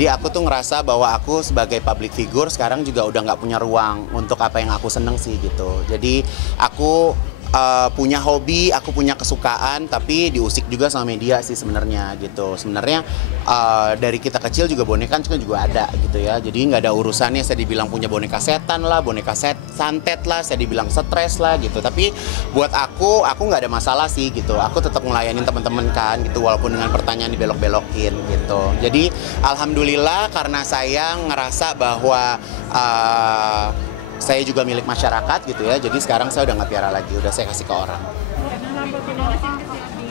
Jadi aku tuh ngerasa bahwa aku sebagai public figure sekarang juga udah nggak punya ruang untuk apa yang aku seneng sih gitu. Jadi aku punya hobi, aku punya kesukaan, tapi diusik juga sama media sih sebenarnya gitu. Sebenarnya dari kita kecil juga boneka kan juga ada gitu ya. Jadi nggak ada urusannya saya dibilang punya boneka setan lah, boneka santet lah, saya dibilang stres lah gitu. Tapi buat aku nggak ada masalah sih gitu. Aku tetap ngelayanin teman-teman kan gitu, walaupun dengan pertanyaan dibelok-belokin gitu. Jadi alhamdulillah karena saya ngerasa bahwa saya juga milik masyarakat gitu ya, jadi sekarang saya udah nggak piara lagi, udah saya kasih ke orang.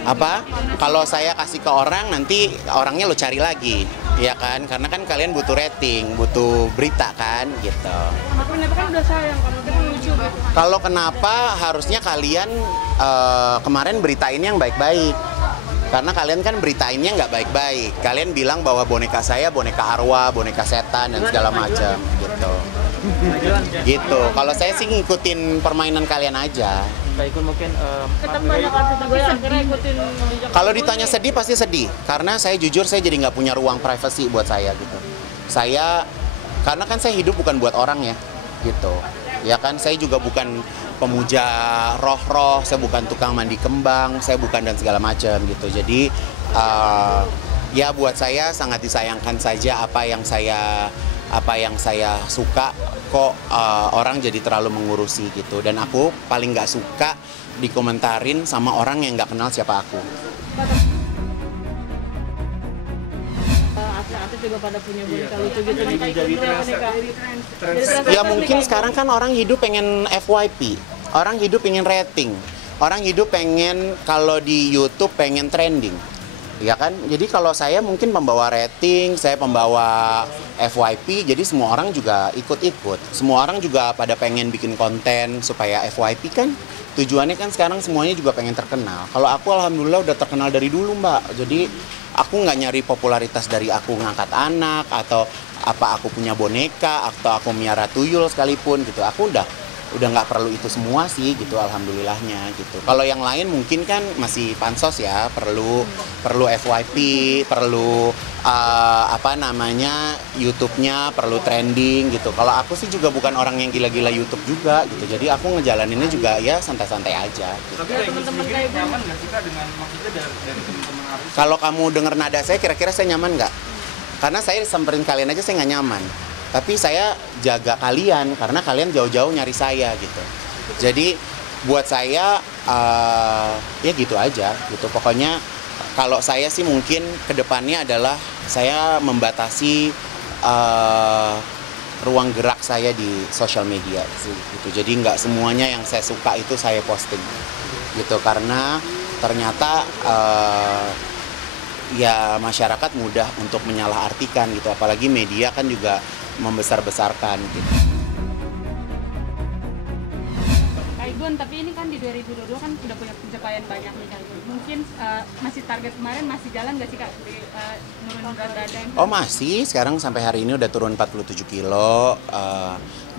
Apa? Kalau saya kasih ke orang, nanti orangnya lo cari lagi, ya kan? Karena kan kalian butuh rating, butuh berita kan, gitu. Kenapa kan udah sayang, kalau kita lucu gitu. Kalau kenapa harusnya kalian kemarin beritain yang baik-baik. Karena kalian kan beritainnya nggak baik-baik. Kalian bilang bahwa boneka saya boneka arwah, boneka setan, dan segala macam, gitu. Gitu. Kalau saya sih ngikutin permainan kalian aja. Mbak Igun mungkin Ketemu banyak artis juga yang akhirnya ikutin jejak. Kalau ditanya sedih pasti sedih. Karena saya jujur saya jadi nggak punya ruang privasi buat saya gitu. Karena kan saya hidup bukan buat orang ya, gitu. Ya kan saya juga bukan pemuja roh-roh, saya bukan tukang mandi kembang, saya bukan dan segala macam gitu. Jadi ya buat saya sangat disayangkan saja apa yang saya suka kok orang jadi terlalu mengurusi gitu. Dan aku paling nggak suka dikomentarin sama orang yang nggak kenal siapa aku. Artis juga pada punya boneka lucu gitu. jadi Ya mungkin sekarang kan orang hidup pengen FYP, orang hidup pengen rating, orang hidup pengen kalau di YouTube pengen trending. Ya kan, jadi kalau saya mungkin pembawa rating, saya pembawa FYP, jadi semua orang juga ikut-ikut. Semua orang juga pada pengen bikin konten supaya FYP kan. Tujuannya kan sekarang semuanya juga pengen terkenal. Kalau aku alhamdulillah udah terkenal dari dulu Mbak. Jadi aku nggak nyari popularitas dari aku ngangkat anak, atau apa aku punya boneka, atau aku miara tuyul sekalipun gitu. Aku udah nggak perlu itu semua sih gitu, alhamdulillahnya gitu. Kalau yang lain mungkin kan masih pansos ya, perlu FYP, perlu YouTube-nya perlu trending gitu. Kalau aku sih juga bukan orang yang gila-gila YouTube juga gitu. Jadi aku ngejalaninnya juga ya santai-santai aja gitu. Tapi teman-teman kayak nyaman nggak sih Kak dengan maksudnya dari teman-teman artis? Kalau kamu denger nada saya, kira-kira saya nyaman nggak? Karena saya samperin kalian aja saya nggak nyaman. Tapi saya jaga kalian karena kalian jauh-jauh nyari saya gitu. Jadi buat saya ya gitu aja gitu. Pokoknya kalau saya sih mungkin kedepannya adalah saya membatasi ruang gerak saya di sosial media sih gitu. Jadi nggak semuanya yang saya suka itu saya posting gitu, karena ternyata ya masyarakat mudah untuk menyalahartikan gitu, apalagi media kan juga membesar-besarkan gitu. Kak Igun, tapi ini kan di 2022 kan sudah punya pencapaian banyak nih Kak Igun. Mungkin masih target kemarin masih jalan nggak sih Kak di nurunin berat badan? Oh masih, sekarang sampai hari ini udah turun 47 kilo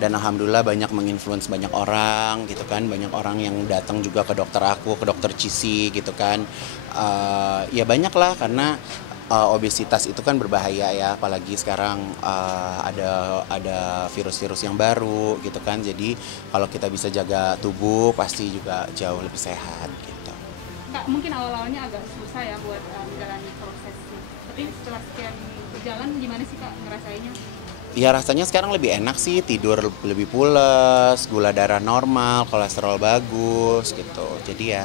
dan alhamdulillah banyak menginfluence banyak orang gitu kan, banyak orang yang datang juga ke dokter aku, ke dokter Cisi gitu kan. Ya banyak lah, karena obesitas itu kan berbahaya ya, apalagi sekarang ada virus-virus yang baru gitu kan. Jadi kalau kita bisa jaga tubuh pasti juga jauh lebih sehat gitu. Kak, mungkin awal-awalnya agak susah ya buat menjalani prosesnya. Tapi setelah sekian berjalan gimana sih Kak ngerasainnya? Ya rasanya sekarang lebih enak sih, tidur lebih pules, gula darah normal, kolesterol bagus gitu. Jadi ya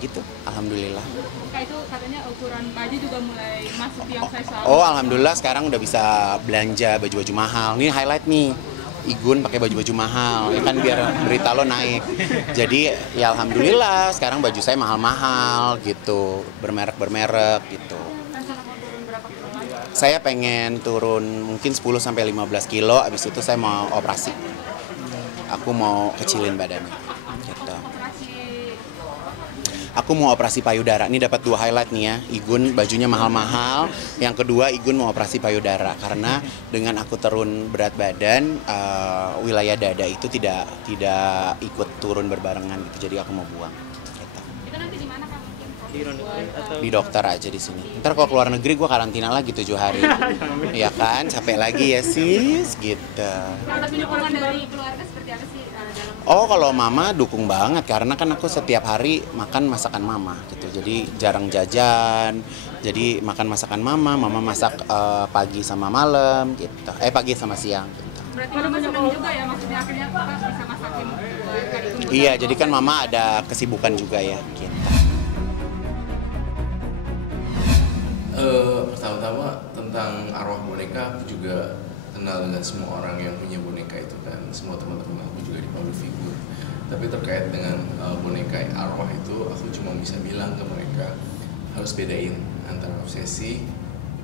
gitu, alhamdulillah. Kak, itu katanya ukuran baju juga mulai masuk yang saya selalu. Oh alhamdulillah sekarang udah bisa belanja baju-baju mahal. Ini highlight nih, Igun pakai baju-baju mahal ya kan, biar berita lo naik. Jadi ya alhamdulillah sekarang baju saya mahal-mahal gitu, bermerek gitu. Rencana mau turun berapa kilo lagi? Saya pengen turun mungkin 10-15 kilo, abis itu saya mau operasi. Aku mau kecilin badannya gitu. Operasi Aku mau operasi payudara. Ini dapat 2 highlight nih ya. Igun bajunya mahal-mahal. Yang kedua, Igun mau operasi payudara karena dengan aku turun berat badan, wilayah dada itu tidak ikut turun berbarengan gitu. Jadi aku mau buang. Gitu. itu nanti di mana Kak mungkin? di luar negeri atau Di dokter aja di sini. Ntar kalau keluar negeri gue karantina lagi 7 hari. Iya kan, capek lagi ya sis, gitu. Tapi dukungan dari keluarga seperti apa sih dalam Oh, kalau mama dukung banget karena kan aku setiap hari makan masakan mama gitu. Jadi jarang jajan. Jadi makan masakan mama, mama masak pagi sama malam gitu. Pagi sama siang gitu. berarti mama senang juga ya maksudnya akhirnya Pak bisa masakin buat Kak Igun. Iya, jadi kan mama ada kesibukan juga ya gitu. Pertama-tama tentang arwah boneka, aku juga kenal dengan semua orang yang punya boneka itu kan, semua teman-teman aku juga di public figure. Tapi terkait dengan boneka arwah itu, aku cuma bisa bilang ke mereka harus bedain antara obsesi,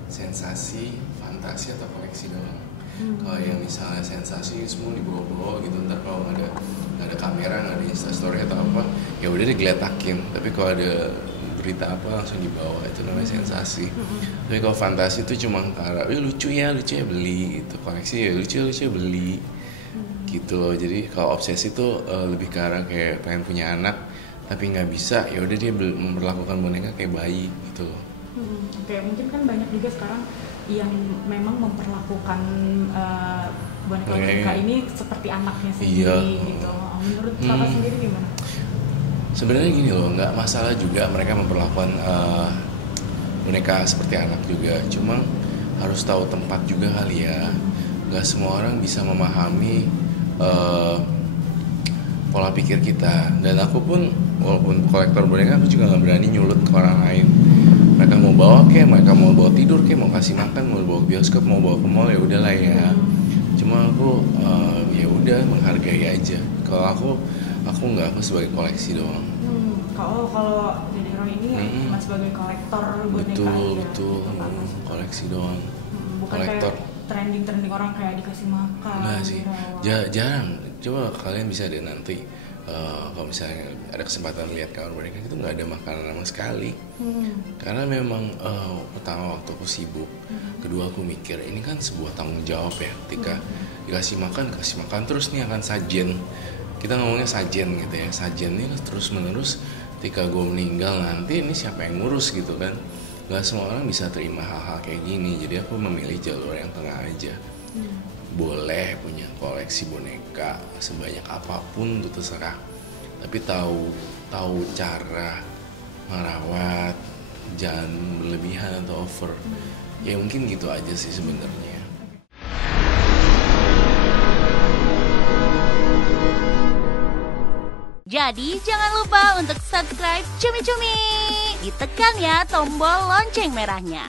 sensasi, fantasi atau koleksi doang. Kalau yang misalnya sensasi semua dibawa-bawa gitu, ntar kalau nggak ada kamera, nggak ada instastory atau apa, ya udah digeletakin. Tapi kalau ada berita apa langsung dibawa, itu namanya sensasi. Tapi kalau fantasi itu cuma karena lucu ya beli, itu koleksi ya lucu beli, gitu loh. Jadi kalau obsesi itu lebih ke arah kayak pengen punya anak tapi nggak bisa, ya udah dia memperlakukan boneka kayak bayi gitu loh. Oke, mungkin kan banyak juga sekarang yang memang memperlakukan boneka-boneka ini seperti anaknya sendiri gitu. Menurut kakak sendiri gimana? Sebenarnya gini loh, nggak masalah juga mereka memperlakukan boneka seperti anak juga. Cuma harus tahu tempat juga kali ya. Nggak semua orang bisa memahami pola pikir kita. Dan aku pun, walaupun kolektor boneka, aku juga nggak berani nyulut ke orang lain. Mereka mau bawa mereka mau bawa tidur mau kasih makan, mau bawa ke bioskop, mau bawa ke mall, ya udahlah ya. Cuma aku ya udah menghargai aja. Kalau aku nggak, aku sebagai koleksi doang. Kalau Dede Roy ini cuma sebagai kolektor boneka Betul, koleksi doang. Bukan Kolektor. kayak trending orang kayak dikasih makan. Enggak sih, jarang. Coba kalian bisa deh nanti kalau misalnya ada kesempatan lihat kamar boneka itu nggak ada makanan sama sekali. Karena memang pertama waktu aku sibuk, kedua aku mikir ini kan sebuah tanggung jawab ya. Ketika dikasih makan terus nih akan sajen. Kita ngomongnya sajen gitu ya, sajen ini terus menerus. Ketika gue meninggal nanti ini siapa yang ngurus gitu kan. Gak semua orang bisa terima hal-hal kayak gini. Jadi aku memilih jalur yang tengah aja. Boleh punya koleksi boneka sebanyak apapun itu terserah. Tapi tahu cara merawat, jangan berlebihan atau over. Ya mungkin gitu aja sih sebenarnya. Jadi jangan lupa untuk subscribe Cumi Cumi. Ditekan ya tombol lonceng merahnya.